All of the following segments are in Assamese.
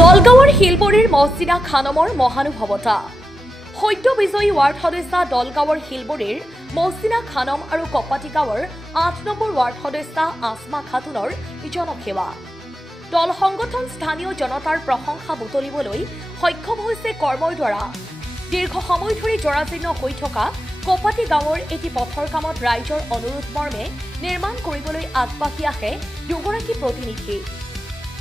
দলগাঁৱৰ শিলবৰীৰ মহচিনা খানমৰ মহানুভৱতা সৈত্য বিজয়ী ৱাৰ্ড সদস্য দলগাঁৱৰ শিলবৰীৰ মহচিনা খানম আৰু কপাটি গাঁৱৰ ৮ নম্বৰ ৱাৰ্ড সদস্য আসমা খাতুনৰ জনসেৱা দল সংগঠন স্থানীয় জনতাৰ প্ৰশংসা বুটলিবলৈ সক্ষম হৈছে কৰ্মৰ দ্বাৰা দীৰ্ঘ সময় ধৰি জৰাজীৰ্ণ হৈ থকা কপাটি গাঁৱৰ এটি পথৰ কামত ৰাইজৰ অনুৰোধ মৰ্মে নিৰ্মাণ কৰিবলৈ আগবাঢ়ি আহে দুগৰাকী প্ৰতিনিধি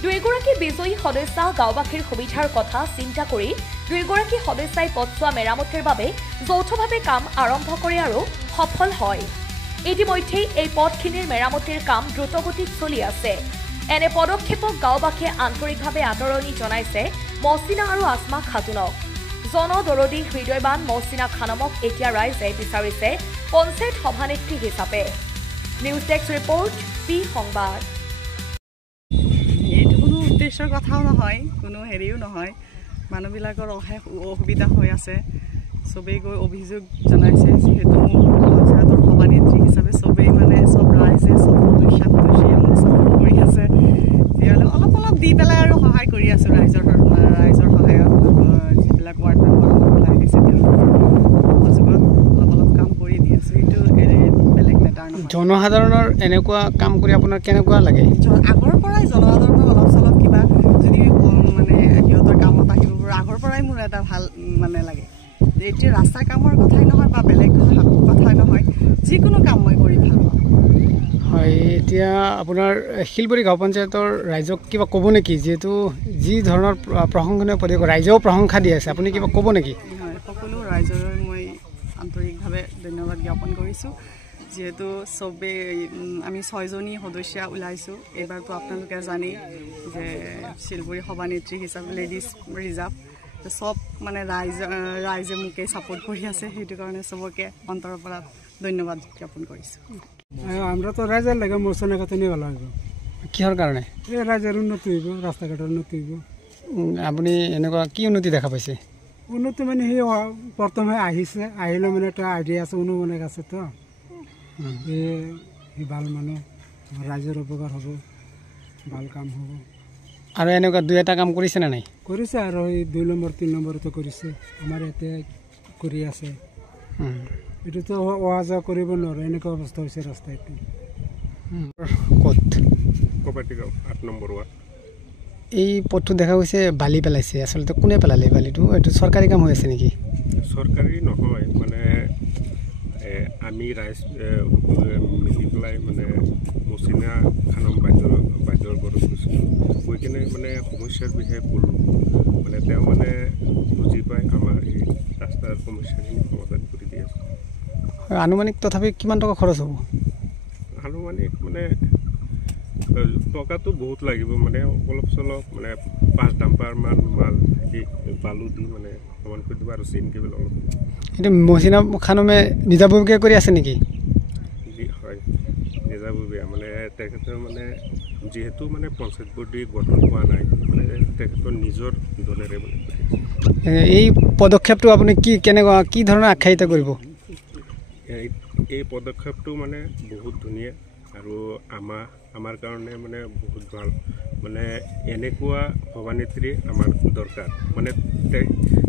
দুইগৰাকী বিজয়ী সদস্য গাঁওবাসীৰ সুবিধাৰ কথা চিন্তা কৰি দুইগৰাকী সদস্যই পথছোৱা মেৰামতিৰ বাবে যৌথভাৱে কাম আৰম্ভ কৰে আৰু সফল হয় ইতিমধ্যে এই পথখিনিৰ মেৰামতিৰ কাম দ্ৰুতগতিত চলি আছে এনে পদক্ষেপক গাঁওবাসীয়ে আন্তৰিকভাৱে আদৰণি জনাইছে মহচিনা আৰু আসমা খাতুনক জনদৰদী হৃদয়বান মহচিনা খানমক এতিয়া ৰাইজে বিচাৰিছে পঞ্চায়ত সভানেত্ৰী হিচাপে নিউজ ডেস্ক ৰিপৰ্ট পি সংবাদ উদ্দেশ্যৰ কথাও নহয় কোনো হেৰিও নহয় মানুহবিলাকৰ অসুবিধা হৈ আছে সবেই গৈ অভিযোগ জনাইছে যিহেতু পঞ্চায়তৰ সভানেত্ৰী হিচাপে সবেই মানে সব ৰাইজে সব সদস্যই মোক চাপৰ্ট কৰি আছে যিহেতু অলপ অলপ দি পেলাই আৰু সহায় কৰি আছোঁ ৰাইজৰ সহায়ত যিবিলাক ৱাৰ্ড মেম্বাৰ ওলাই গৈছে তেওঁলোকৰ সহযোগত অলপ অলপ কাম কৰি দি আছোঁ এইটো বেলেগ মেটাৰ নহয় জনসাধাৰণৰ এনেকুৱা কাম কৰি আপোনাৰ কেনেকুৱা লাগে আগৰ পৰাই জনসাধাৰণৰ অলপ চলপ কিবা যদি মানে সিহঁতৰ কামত আহিব পাৰোঁ আগৰ পৰাই মোৰ এটা ভাল মানে লাগে যে এতিয়া ৰাস্তাৰ কামৰ কথাই নহয় বা বেলেগ কথাই নহয় যিকোনো কাম মই কৰি ভাল পাওঁ হয় এতিয়া আপোনাৰ শিলবৰী গাঁও পঞ্চায়তৰ ৰাইজক কিবা ক'ব নেকি যিহেতু যি ধৰণৰ প্ৰশংসনীয় পদক্ষেপ ৰাইজেও প্ৰশংসা দি আছে আপুনি কিবা ক'ব নেকি হয় সকলো ৰাইজৰে মই আন্তৰিকভাৱে ধন্যবাদ জ্ঞাপন কৰিছোঁ যিহেতু চবেই আমি 6জনী সদস্য ওলাইছোঁ এইবাৰতো আপোনালোকে জানেই যে শিলবৰী সভানেত্ৰী হিচাপে লেডিজ ৰিজাৰ্ভ সব মানে ৰাইজে মোকেই ছাপোৰ্ট কৰি আছে সেইটো কাৰণে চবকে অন্তৰৰ পৰা ধন্যবাদ জ্ঞাপন কৰিছোঁ আমৰা তো ৰাইজেৰ লাগে মোচনা খাতুনি ভালো হইব কিহৰ কাৰণে এই ৰাইজেৰ উন্নতি হইব ৰাস্তা ঘাটেৰ উন্নতি হইব আপুনি এনেকুৱা কি উন্নতি দেখা পাইছে উন্নতি মানে সেই প্রথমে আহিছে আহিলে মানে একটা আইডিয়া আছে অনুমানিক আছে তো এই ভাল মানুহ ৰাইজৰ উপকাৰ হ'ব ভাল কাম হ'ব আৰু এনেকুৱা দুই এটা কাম কৰিছে না নাই কৰিছে আৰু এই 2 নম্বৰ 3 নম্বৰতো কৰিছে আমাৰ ইয়াতে কৰি আছে এটোতো অহা যোৱা কৰিব নোৱাৰে এনেকুৱা অৱস্থা হৈছে ৰাস্তা এইটো ক'ত কপাটি গাঁও 8 নম্বৰ ৱাৰ্ড এই পথটো দেখা গৈছে বালি পেলাইছে আচলতে কোনে পেলালে বালিটো এইটো চৰকাৰী কাম হৈ আছে নেকি চৰকাৰী নহয় মানে আমি ৰাইজ মিলি পেলাই মানে মহচিনা খানম বাইদেউৰ ঘৰত গৈছিলোঁ গৈ কিনে মানে সমস্যাৰ বিষয়ে ক'লোঁ মানে তেওঁ মানে বুজি পাই আমাৰ এই ৰাস্তাৰ সমস্যাখিনি সমাধান কৰি দি আছে আনুমানিক তথাপি কিমান টকা খৰচ হ'ব আনুমানিক মানে টকাটো বহুত লাগিব মানে অলপ চলপ মানে 5 ডাম্পাৰমান মাল বালু দি মানে সমান কৰি দিব আৰু চেইন কেবল অলপ এইটো মহচিনা খানমে নিজাববীয়াকৈ কৰি আছে নেকি হয় নিজাববীয়া মানে তেখেতৰ মানে যিহেতু মানে পঞ্চায়ত বৰ্ডি গঠন হোৱা নাই মানে তেখেতৰ নিজৰ দলেৰে মানে এই পদক্ষেপটো আপুনি কেনেকুৱা কি ধৰণৰ আখ্যায়িত কৰিব এই পদক্ষেপটো মানে বহুত ধুনীয়া আৰু আমাৰ কাৰণে মানে বহুত ভাল মানে এনেকুৱা সভানেত্ৰী আমাৰ দৰকাৰ মানে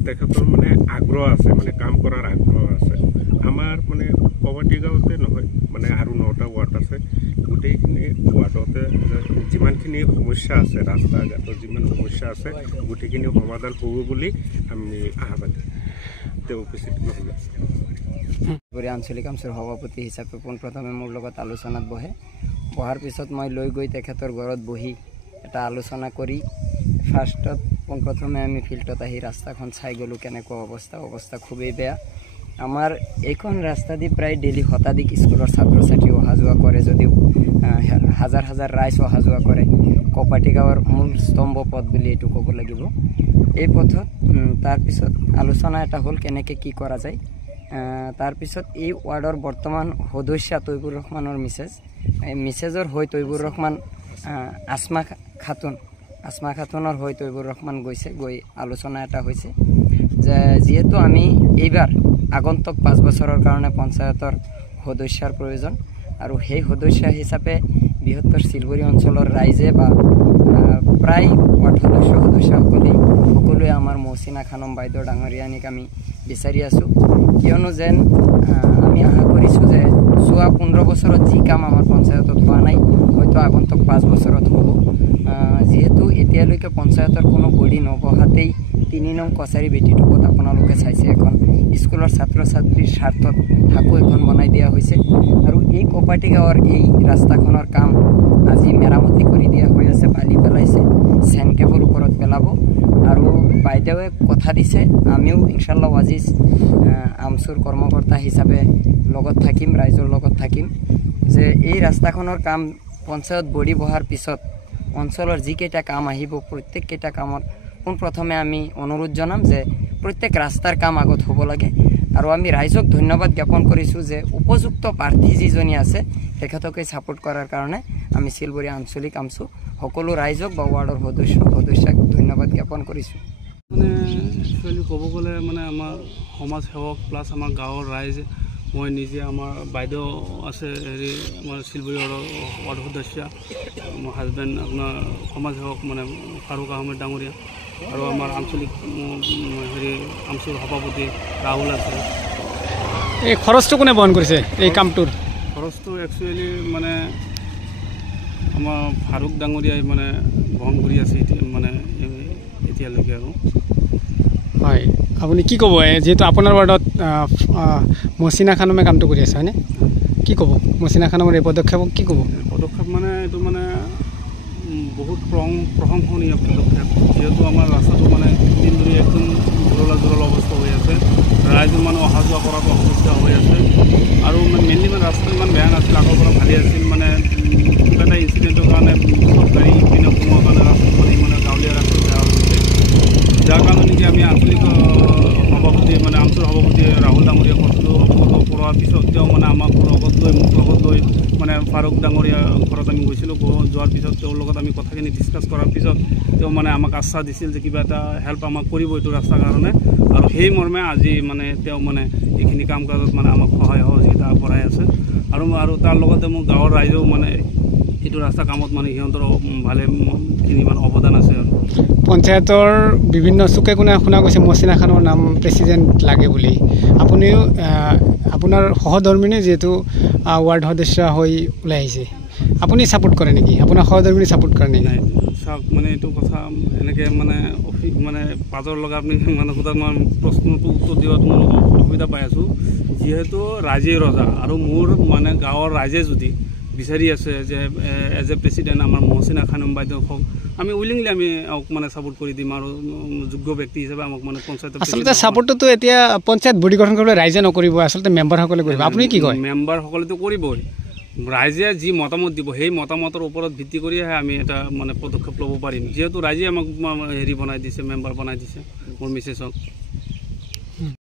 তেখেতৰ মানে আগ্ৰহ আছে মানে কাম কৰাৰ আগ্ৰহ আছে আমাৰ মানে কপাটি গাঁৱতে নহয় মানে আৰু 9টা ৱাৰ্ড আছে গোটেইখিনি ৱাৰ্ডতে যিমানখিনি সমস্যা আছে ৰাস্তা ঘাটৰ যিমান সমস্যা আছে গোটেইখিনি সমাধান হ'ব বুলি আমি আশাবাদী তেওঁ উপস্থিত নহ'লে আঞ্চলিক কাউন্সিলৰ সভাপতি হিচাপে পোনপ্ৰথমে মোৰ লগত আলোচনাত বহাৰ পিছত মই লৈ গৈ তেখেতৰ ঘৰত বহি এটা আলোচনা কৰি ফাৰ্ষ্টত পোনপ্ৰথমে আমি ফিল্ডত আহি ৰাস্তাখন চাই গ'লোঁ কেনেকুৱা অৱস্থা খুবেই বেয়া আমাৰ এইখন ৰাস্তা দি প্ৰায় ডেইলি শতাধিক স্কুলৰ ছাত্ৰ ছাত্ৰী অহা যোৱা কৰে যদিও হাজাৰ হাজাৰ ৰাইজ অহা যোৱা কৰে কপাটি গাঁৱৰ মূল স্তম্ভ পথ বুলি এইটো ক'ব লাগিব এই পথত তাৰপিছত আলোচনা এটা হ'ল কেনেকৈ কি কৰা যায় তাৰপিছত এই ৱাৰ্ডৰ বৰ্তমান সদস্য তৈবুৰ ৰহমানৰ মিছেজৰ হৈ তৈবুৰ ৰহমান আসমা খাতুনৰ হৈ তৈবুৰ ৰহমান গৈ আলোচনা এটা হৈছে যে যিহেতু আমি এইবাৰ আগন্তুক 5 বছৰৰ কাৰণে পঞ্চায়তৰ সদস্যৰ প্ৰয়োজন আৰু সেই সদস্য হিচাপে বৃহত্তৰ শিলবৰী অঞ্চলৰ ৰাইজে বা প্ৰায় ৱাৰ্ড সদস্যসকলে মহচিনা খানম বাইদেউ ডাঙৰীয়ানীক আমি বিচাৰি আছোঁ কিয়নো যেন আমি আশা কৰিছোঁ যে যোৱা 15 বছৰত যি কাম আমাৰ পঞ্চায়তত হোৱা নাই হয়তো আগন্তুক 5 বছৰত হ'ব যিহেতু এতিয়ালৈকে পঞ্চায়তৰ কোনো বডি নবহাতেই 3 নং কছাৰী বেটিটোপত আপোনালোকে চাইছে এখন স্কুলৰ ছাত্ৰ ছাত্ৰীৰ স্বাৰ্থত হাকু এখন বনাই দিয়া হৈছে আৰু এই কপাটি গাঁৱৰ এই ৰাস্তাখনৰ কাম আজি মেৰামতি কৰি দিয়া হৈ আছে বালি পেলাইছে চেন কেবল ওপৰত পেলাব আৰু বাইদেৱে কথা দিছে আমিও ইনশাআল্লাহ আজিজ আমচুৰ কৰ্মকৰ্তা হিচাপে লগত থাকিম ৰাইজৰ লগত থাকিম যে এই ৰাস্তাখনৰ কাম পঞ্চায়ত বডি বহাৰ পিছত অঞ্চলৰ যিকেইটা কাম আহিব প্ৰত্যেককেইটা কামত পোনপ্ৰথমে আমি অনুৰোধ জনাম যে প্ৰত্যেক ৰাস্তাৰ কাম আগত হ'ব লাগে আৰু আমি ৰাইজক ধন্যবাদ জ্ঞাপন কৰিছোঁ যে উপযুক্ত প্ৰাৰ্থী যিজনী আছে তেখেতকে ছাপোৰ্ট কৰাৰ কাৰণে আমি শিলবৰী আঞ্চলিক আমচু সকলো ৰাইজক বা ৱাৰ্ডৰ সদস্যক ধন্যবাদ জ্ঞাপন কৰিছোঁ মানে একচুৱেলি ক'ব গ'লে মানে আমাৰ সমাজ সেৱক প্লাছ আমাৰ গাঁৱৰ ৰাইজ মই নিজে আমাৰ বাইদেউ আছে হেৰি আমাৰ শিলবৰী ৱাৰ্ড সদস্য মোৰ হাজবেণ্ড আপোনাৰ সমাজ সেৱক মানে ফাৰুক আহমেদ ডাঙৰীয়া আৰু আমাৰ আঞ্চলিক হেৰি আমচুৰ সভাপতি ৰাহুল আছে এই খৰচটো কোনে বহন কৰিছে এই কামটোৰ খৰচটো একচুৱেলি মানে আমাৰ ফাৰুক ডাঙৰীয়াই মানে বহন কৰি আছে মানে এতিয়ালৈকে আৰু হয় আপুনি কি ক'ব যিহেতু আপোনাৰ ৱাৰ্ডত মহচিনা খানমে কামটো কৰি আছে হয়নে কি ক'ব মহচিনা খানমৰ এই পদক্ষেপক কি ক'ব পদক্ষেপ মানে এইটো মানে বহুত প্ৰশংসনীয় পদক্ষেপ যিহেতু আমাৰ ৰাস্তাটো মানে দিন ধৰি একদম জোৰলা অৱস্থা হৈ আছে ৰাইজৰ মানে অহা যোৱা কৰাটো অসুবিধা হৈ আছে আৰু মেইনলি মানে ৰাস্তাটো ইমান বেয়া নাছিল আগৰ পৰা ভালেই আছিল মানে কিবা এটা ইনচিডেণ্টৰ কাৰণে চৰকাৰী পিনে সোমোৱাৰ কাৰণে ৰাস্তাটো মানে গাঁৱলীয়া ৰাস্তা বেয়া হৈ গৈছে যাৰ কাৰণে নেকি আমি আঞ্চলিক সভাপতি মানে আমচুৰ সভাপতি ৰাহুল ডাঙৰীয়া কথাটো অৱগত কৰোৱাৰ পিছত তেওঁ মানে আমাক মোক লগত লৈ মানে ফাৰুক ডাঙৰীয়া ঘৰত আমি গৈছিলোঁ যোৱাৰ পিছত তেওঁৰ লগত আমি কথাখিনি ডিছকাছ কৰাৰ পিছত তেওঁ মানে আমাক আশ্বাস দিছিল যে কিবা এটা হেল্প আমাক কৰিব এইটো ৰাস্তাৰ কাৰণে আৰু সেই মৰ্মে আজি মানে তেওঁ মানে এইখিনি কাম কাজত মানে আমাক সহায় সহযোগিতা আগবঢ়াই আছে আৰু তাৰ লগতে মোৰ গাঁৱৰ ৰাইজেও মানে এইটো ৰাস্তা কামত মানে সিহঁতৰ ভালেখিনি মানে অৱদান আছে আৰু পঞ্চায়তৰ বিভিন্ন চুকে কোণে শুনা গৈছে মহচিনা খানৰ নাম প্ৰেচিডেণ্ট লাগে বুলি আপুনিও আপোনাৰ সহধৰ্মিনী যিহেতু ৱাৰ্ড সদস্য হৈ ওলাই আহিছে আপুনি ছাপোৰ্ট কৰে নেকি আপোনাৰ সহধৰ্মিনী ছাপোৰ্ট কৰে নেকি নাই চাওক মানে এইটো কথা এনেকৈ মানে পাজৰ লগা আপুনি মানে সোধাত মই প্ৰশ্নটো উত্তৰ দিয়াত মই অসুবিধা পাই আছোঁ যিহেতু ৰাইজেই ৰজা আৰু মোৰ মানে গাঁৱৰ ৰাইজে যদি বিচাৰি আছে যে এজ এ প্ৰেচিডেণ্ট আমাৰ মহচিনা খানম বাইদেউ হওক আমি উইলিংলি আমি মানে ছাপোৰ্ট কৰি দিম আৰু যোগ্য ব্যক্তি হিচাপে আমাক মানে পঞ্চায়তৰ আচলতে ছাপোৰ্টটো এতিয়া পঞ্চায়ত বডি গঠন কৰিবলৈ ৰাইজে নকৰিব আচলতে মেম্বাৰসকলে কৰিব আপুনি কি কয় মেম্বাৰসকলেতো কৰিবই ৰাইজে যি মতামত দিব সেই মতামতৰ ওপৰত ভিত্তি কৰিহে আমি এটা মানে পদক্ষেপ ল'ব পাৰিম যিহেতু ৰাইজে আমাক হেৰি বনাই দিছে মেম্বাৰ বনাই দিছে মোৰ মিছেছক